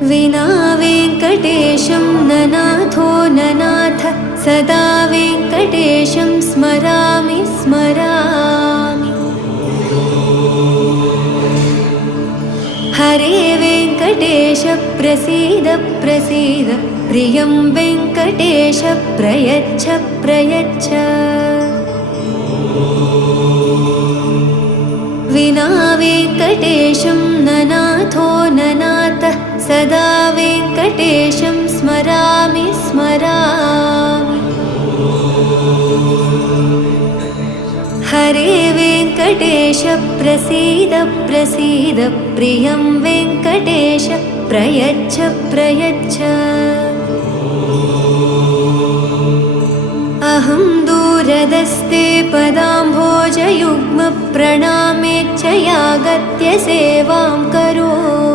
विना वेङ्कटेशं ननाथो ननाथ सदा वेङ्कटेशं स्मरामि स्मरामि। हरे वेङ्कटेश प्रसीद प्रसीद प्रियं वेङ्कटेश प्रयच्छ प्रयच्छ। विना वेङ्कटेशं ननाथो ननाथ सदा वेङ्कटेशं स्मरामि स्मरामि। हरे वेङ्कटेश प्रसीद प्रसीद प्रियं वेङ्कटेश प्रयच्छ प्रयच्छ। अहं दूरदस्ते पदाम्भोजयुग्म प्रणामेच्छयागत्य सेवां करोमि।